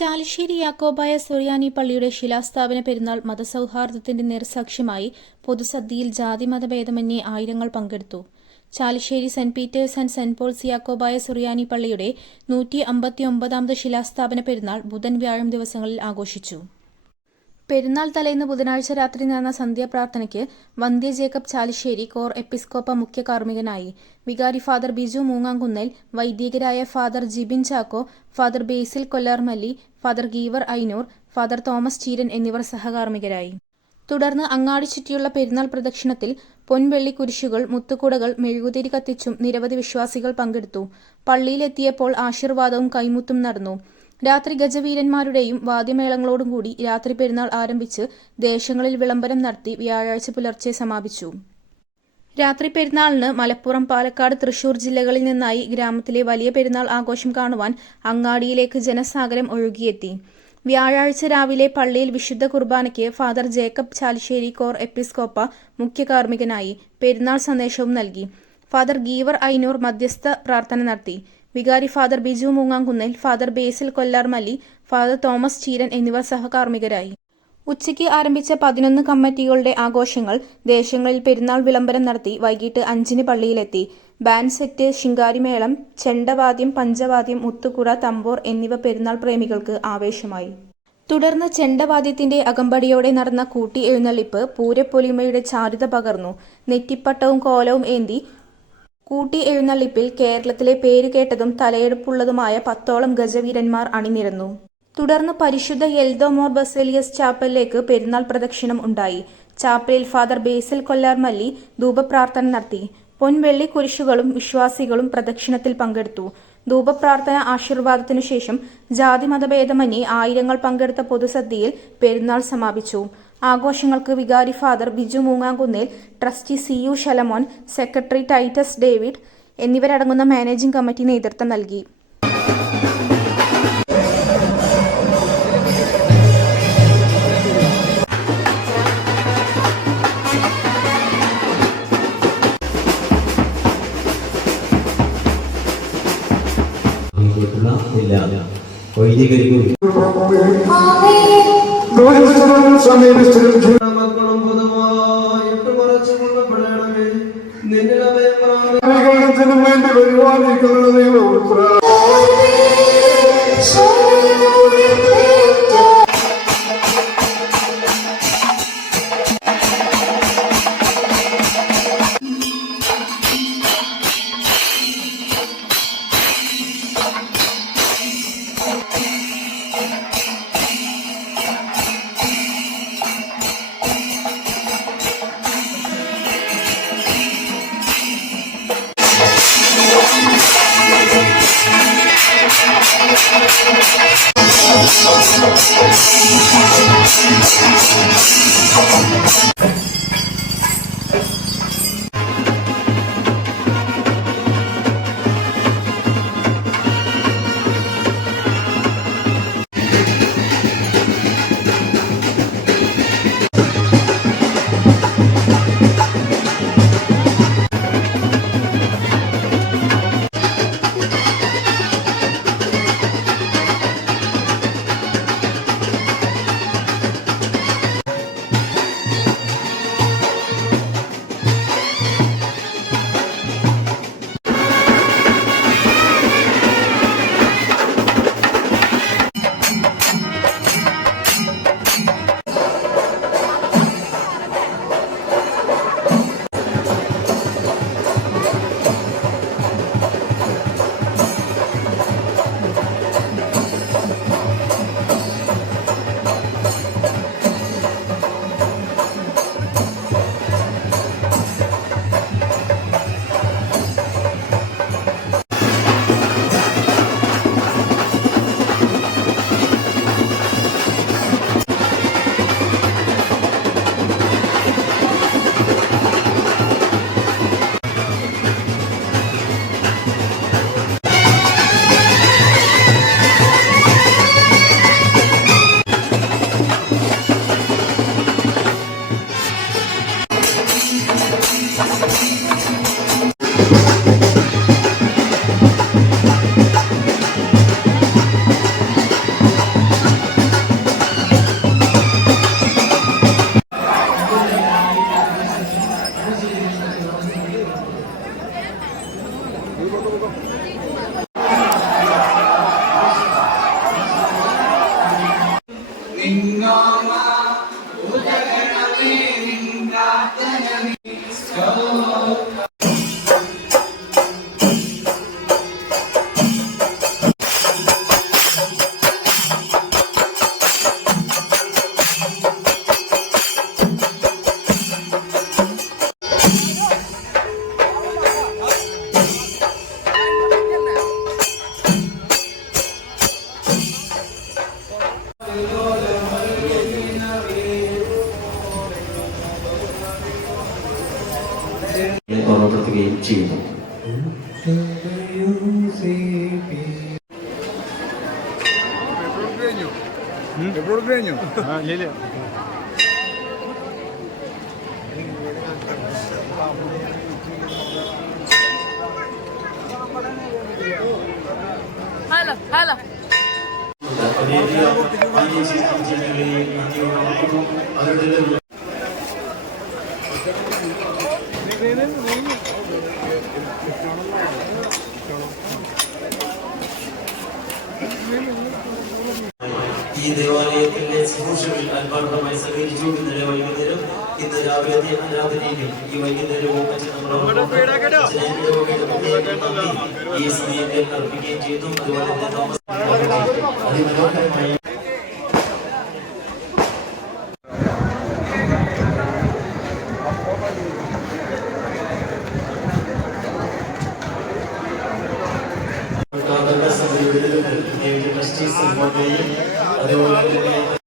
ചാലിശ്ശേരി യാക്കോബായ സുറിയാനി പള്ളിയുടെ ശിലാസ്ഥാപന പെരുന്നാൾ മതസൗഹാർദ്ദത്തിന്റെ നേർസാക്ഷ്യമായി പൊതുസദ്യയിൽ ജാതിമതഭേദമന്യേ ആയിരങ്ങൾ പങ്കെടുത്തു. Chalissery Saint Peter's and Saint Paul's Yakobaya Suriyani പള്ളിയുടെ 159ാമത് ശിലാസ്ഥാപന പെരുന്നാൾ ബുധൻ വ്യാഴം ദിവസങ്ങളിൽ ആഘോഷിച്ചു. പെരുന്നാൾ തലേന്ന് ബുധനാഴ്ച രാത്രി നടന്ന സന്ധ്യാപ്രാർത്ഥനയ്ക്ക് വന്ധ്യ ജേക്കബ് ചാലിശ്ശേരി കോർ എപ്പിസ്കോപ്പ മുഖ്യ കാർമ്മികനായി. വികാരി ഫാദർ ബിജു മൂങ്ങാംകുന്നേൽ, വൈദികരായ father Jibin Chacko, father Basil Kollarmalli, father Geevar Ainoor, father Thomas Cheeran എന്നിവർ സഹകാർമ്മികരായി. തുടർന്ന് അങ്ങാടി ചുറ്റിയുള്ള പെരുന്നാൾ പ്രദക്ഷിണത്തിൽ പൊൻവെള്ളി കുരിശുകൾ, മുത്തുകുടകൾ, മെഴുകുതിരി കത്തിച്ചും നിരവധി വിശ്വാസികൾ പങ്കെടുത്തു. പള്ളിയിലെത്തിയപ്പോൾ ആശീർവാദവും കൈമുത്തും നടന്നു. രാത്രി ഗജവീരന്മാരുടെയും വാദ്യമേളങ്ങളോടും കൂടി രാത്രി പെരുന്നാൾ ആരംഭിച്ച് ദേശങ്ങളിൽ വിളംബരം നടത്തി വ്യാഴാഴ്ച പുലർച്ചെ സമാപിച്ചു. രാത്രി പെരുന്നാളിന് മലപ്പുറം, പാലക്കാട്, തൃശൂർ ജില്ലകളിൽ നിന്നായി ഗ്രാമത്തിലെ വലിയ പെരുന്നാൾ ആഘോഷം കാണുവാൻ അങ്ങാടിയിലേക്ക് ജനസാഗരം ഒഴുകിയെത്തി. വ്യാഴാഴ്ച രാവിലെ പള്ളിയിൽ വിശുദ്ധ കുർബാനയ്ക്ക് ഫാദർ ജേക്കബ് ചാലിശ്ശേരി കോർ എപ്പിസ്കോപ്പ മുഖ്യ കാർമ്മികനായി പെരുന്നാൾ സന്ദേശവും നൽകി. ഫാദർ ഗീവർ ഐനൂർ മധ്യസ്ഥ പ്രാർത്ഥന നടത്തി. വികാരി father Biju മൂങ്ങാംകുന്നേൽ, father Basil Kollarmalli, father Thomas Cheeran എന്നിവർ സഹകാർമ്മികരായി. ഉച്ചയ്ക്ക് ആരംഭിച്ച 11 കമ്മിറ്റികളുടെ ആഘോഷങ്ങൾ ദേശങ്ങളിൽ പെരുന്നാൾ വിളംബരം നടത്തി വൈകിട്ട് 5-ന് പള്ളിയിലെത്തി. ബാൻഡ് സെറ്റ്, ശിങ്കാരിമേളം, ചെണ്ടവാദ്യം, പഞ്ചവാദ്യം, മുത്തുകുട, തമ്പോർ എന്നിവ പെരുന്നാൾ പ്രേമികൾക്ക് ആവേശമായി. തുടർന്ന് ചെണ്ടവാദ്യത്തിന്റെ അകമ്പടിയോടെ നടന്ന കൂട്ടി എഴുന്നള്ളിപ്പ് പൂരപ്പൊലിമയുടെ ചാരുത പകർന്നു. നെറ്റിപ്പട്ടവും കോലവും ഏന്തി കൂട്ടി എഴുന്നള്ളിപ്പിൽ കേരളത്തിലെ പേരുകേട്ടതും തലയെടുപ്പുള്ളതുമായ 10ഓളം ഗജവീരന്മാർ അണിനിരന്നു. തുടർന്ന് പരിശുദ്ധ എൽദോമോർ ബസേലിയസ് ചാപ്പലിലേക്ക് പെരുന്നാൾ പ്രദക്ഷിണം ഉണ്ടായി. ചാപ്പലിൽ ഫാദർ ബേസിൽ കൊല്ലാർമല്ലി ധൂപപ്രാർത്ഥന നടത്തി. പൊൻവെള്ളി കുരിശുകളും വിശ്വാസികളും പ്രദക്ഷിണത്തിൽ പങ്കെടുത്തു. ധൂപപ്രാർത്ഥന ആശീർവാദത്തിനു ശേഷം ജാതിമതഭേദമന്യേ ആയിരങ്ങൾ പങ്കെടുത്ത പൊതുസദ്യയിൽ പെരുന്നാൾ സമാപിച്ചു. ആഘോഷങ്ങൾക്ക് വികാരി father Biju Moongamkunnel, trustee CU Shalamon, secretary Titus David എന്നിവരടങ്ങുന്ന മാനേജിംഗ് കമ്മിറ്റി നേതൃത്വം നൽകി. ചെയ്യുന്നു. ഈ ദേവാലയത്തിന്റെ ശുശ്രൂഷകളിൽ ആത്മാർത്ഥമായി സഹകരിച്ചു. ഇന്നലെ വൈകുന്നേരം ഇന്ന് രാവിലത്തെ ആരാധനയിലും ഈ വൈകുന്നേരവും ഈ സമയത്തെ അർപ്പിക്കുകയും ചെയ്തു. അതുപോലെ അതിമനോഹരമായി അതുപോലെ തന്നെ